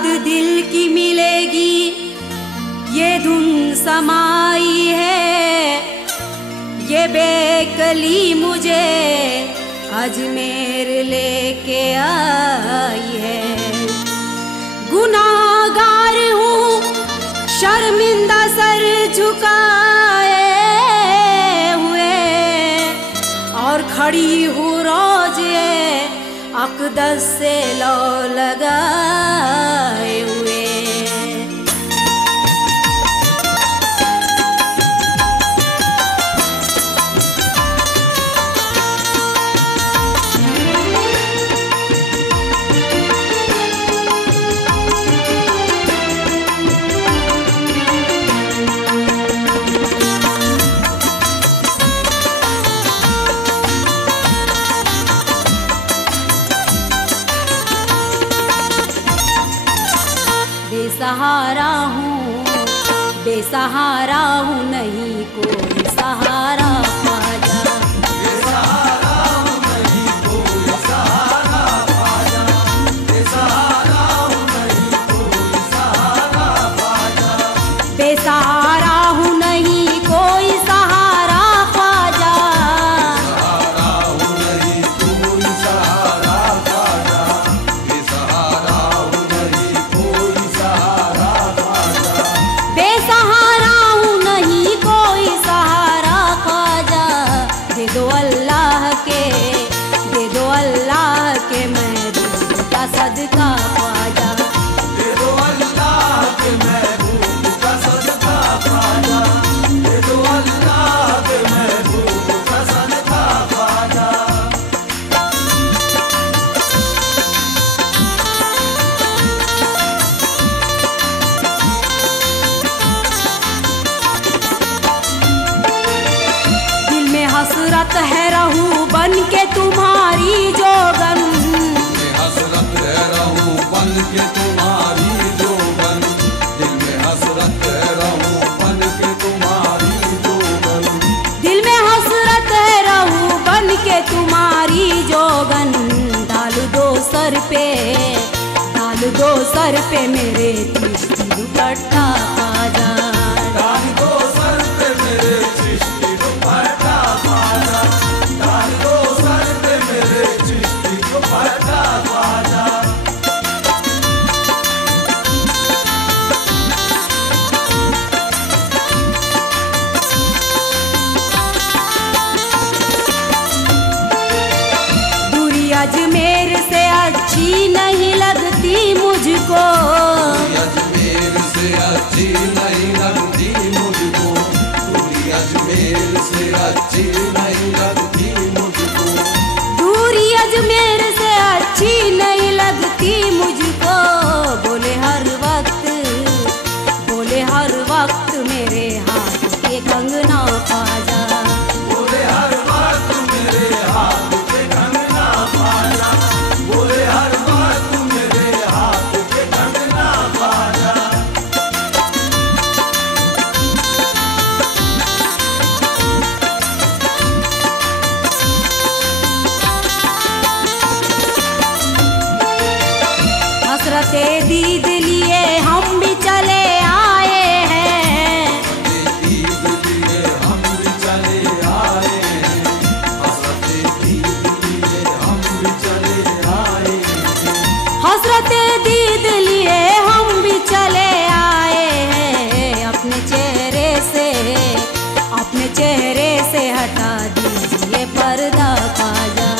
याद दिल की मिलेगी, ये धुन समाई है, ये बेकली मुझे अजमेर लेके आई है। गुनाहगार हूँ शर्मिंदा सर झुकाए हुए, और खड़ी हूँ रोजे अक़दस से लो लगाए हुए। बेसहारा हूँ नहीं कोई सहारा पाजा, बेसहारा हूँ नहीं कोई सहारा पाजा, बेसहारा हूँ नहीं कोई सहारा पाजा, बेसहारा हूँ नहीं कोई सहारा पाजा, बेसहारा हूँ नहीं कोई सहारा पाजा, बेसहारा हूँ नहीं कोई सहारा पाजा, बेसहारा हूँ नहीं कोई सहारा ख्वाजा। दे दो अल्लाह के महबूब का सदका ख्वाजा, दे दो अल्लाह के महबूब का सदका ख्वाजा, दे दो अल्लाह के महबूब का सदका ख्वाजा। हसरत है रहूं बन के तुम्हारी जोगन, हसरत है रहूं बन के तुम्हारी जोगन, दिल में हसरत है रहूं बन के तुम्हारी जोगन, दिल में हसरत है रहूं बन के तुम्हारी जोगन। डाल दो सर पे मेरे चिश्ती दुपट्टा पाजा, डाल दो सर पे मेरे चिश्ती दुपट्टा पाजा, डाल दो सर पे मेरे चिश्ती दुपट्टा पाजा। दूरी अजमेर से अच्छी नहीं लगती मुझको, अजमेर से अच्छी नहीं लगती मुझको, दूरी अजमेर से अच्छी नहीं लगती मुझको, दूरी अजमेर से अच्छी नहीं लगती मुझको। बोले हर वक्त मेरे हाथ के कंगना ख्वाजा, बोले हर वक्त मेरे हाथ के कंगना ख्वाजा, बोले हर वक्त मेरे हाथ के कंगना ख्वाजा। हसरते दीद लिए हम भी चले आए हैं, ईद लिए हम भी चले आए हैं, हसरते ईद लिए हम भी चले आए हैं, हसरते दीद लिए हम भी चले आए हैं। अपने चेहरे से हटा दीजिए पर्दा ख्वाजा,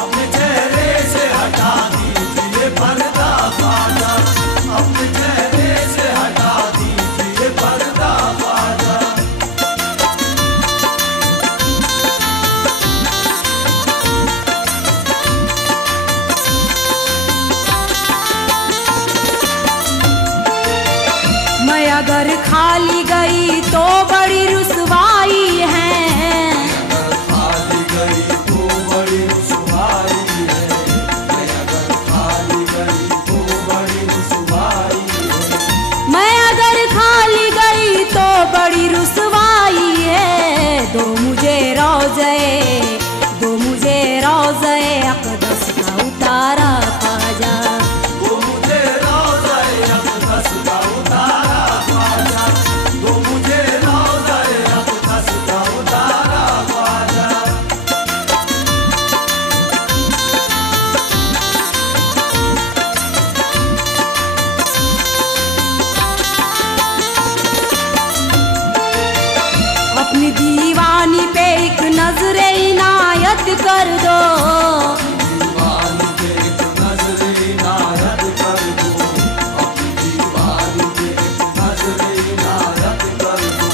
अपने चेहरे से हटा दीजिए पर्दा ख्वाजा, अपने चेहरे से हटा दीजिए पर्दा ख्वाजा। मैं अगर खाली गई तो बड़ी रुसवाई है, अगर खाली गई तो बड़ी रुसवाई है, मैं अगर खाली गई तो बड़ी रुसवाई है, मैं अगर खाली गई तो बड़ी रुसवाई है। दो मुझे रोज़े अक़दस का उतारा ख्वाजा, वो मुझे रोज़े नजरे इनायत कर दो, दीवानी पे एक नजरे इनायत कर दो, अपनी दीवानी पे एक नजरे इनायत कर दो,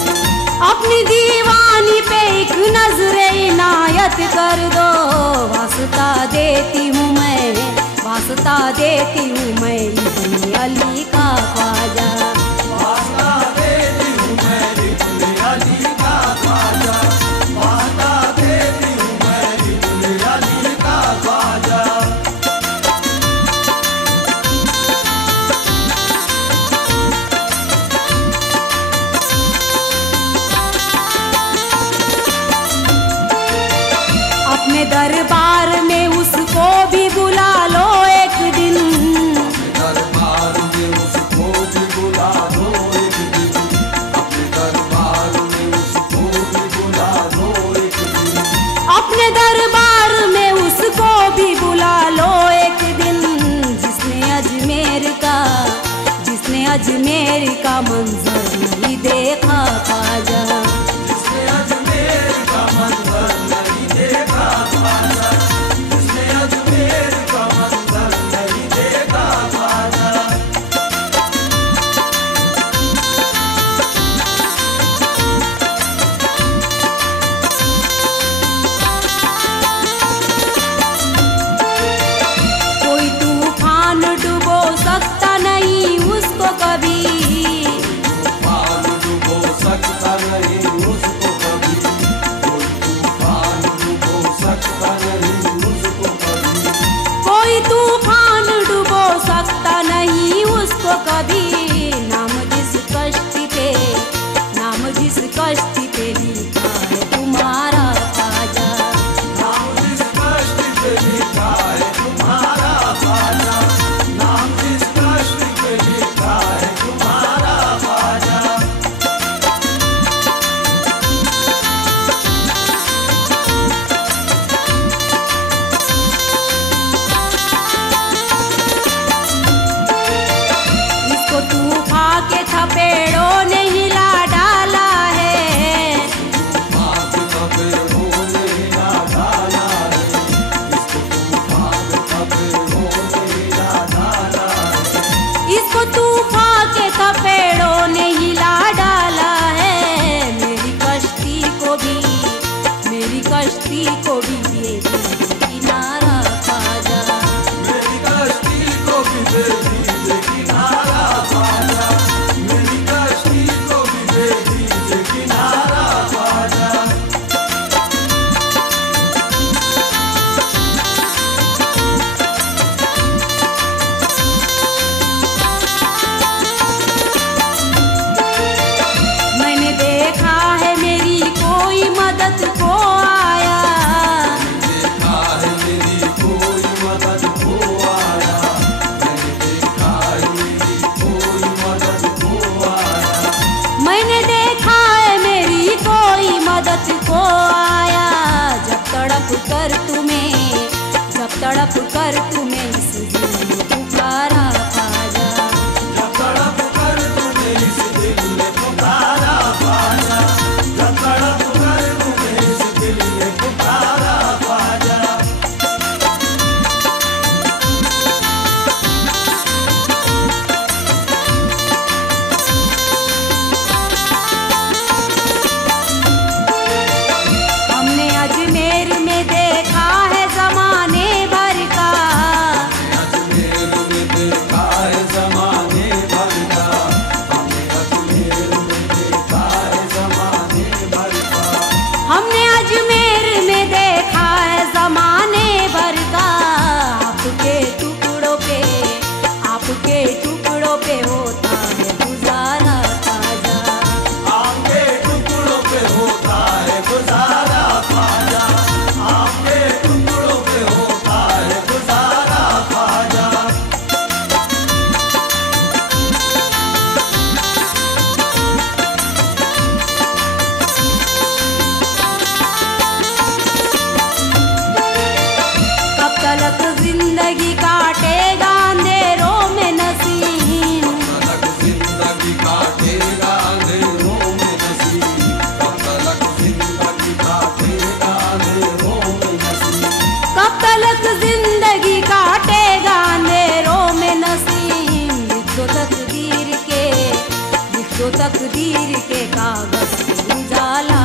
अपनी दीवानी पे एक नजरे इनायत कर दो। वास्ता देती हूँ मैं, वास्ता देती हूँ मैं इब्ने अली का ख्वाजा। वास्ता देती हूँ मैं इब्ने अली का ख्वाजा, वास्ता देती हूँ मैं इब्ने अली का ख्वाजा। अपने दरबार में उसको भी बुला लो एक दिन, दरबार में उसको भी बुला लो एक दिन, अपने दरबार में उसको भी बुला लो एक दिन, अपने दरबार में उसको भी बुला लो एक दिन। जिसने अजमेर का मंजर नहीं देखा ख्वाजा, जिसने अजमेर का मंजर नहीं देखा ख्वाजा, जिसने अजमेर का मंजर नहीं देखा ख्वाजा। कोई तूफान डुबो सकता नहीं उसको कभी, तूफान डुबो सकता नहीं उसको कभी, कोई तूफान डुबो सकता नहीं उसको कभी, कोई तूफान डुबो सकता नहीं उसको कभी। नाम जिस कश्ती पे लिखा है तुम्हारा ख्वाजा, नाम जिस कश्ती पे लिखा है तुम्हारा ख्वाजा, नाम जिस कश्ती पे लिखा है तुम्हारा ख्वाजा। इसको तूफा के थपेड़ों ने हिला डाला है, भाग थपेड़ों ने हिला डाला है, इसको तूफान थपेड़ों ने हिला डाला है, इसको तूफा के थपेड़ों ने हिला डाला है। मेरी कश्ती को भी ये किनारा ख्वाजा, मेरी कश्ती को भी दे दीजिए किनारा ख्वाजा, मेरी कश्ती जो तकदीर के कागज पे उजाला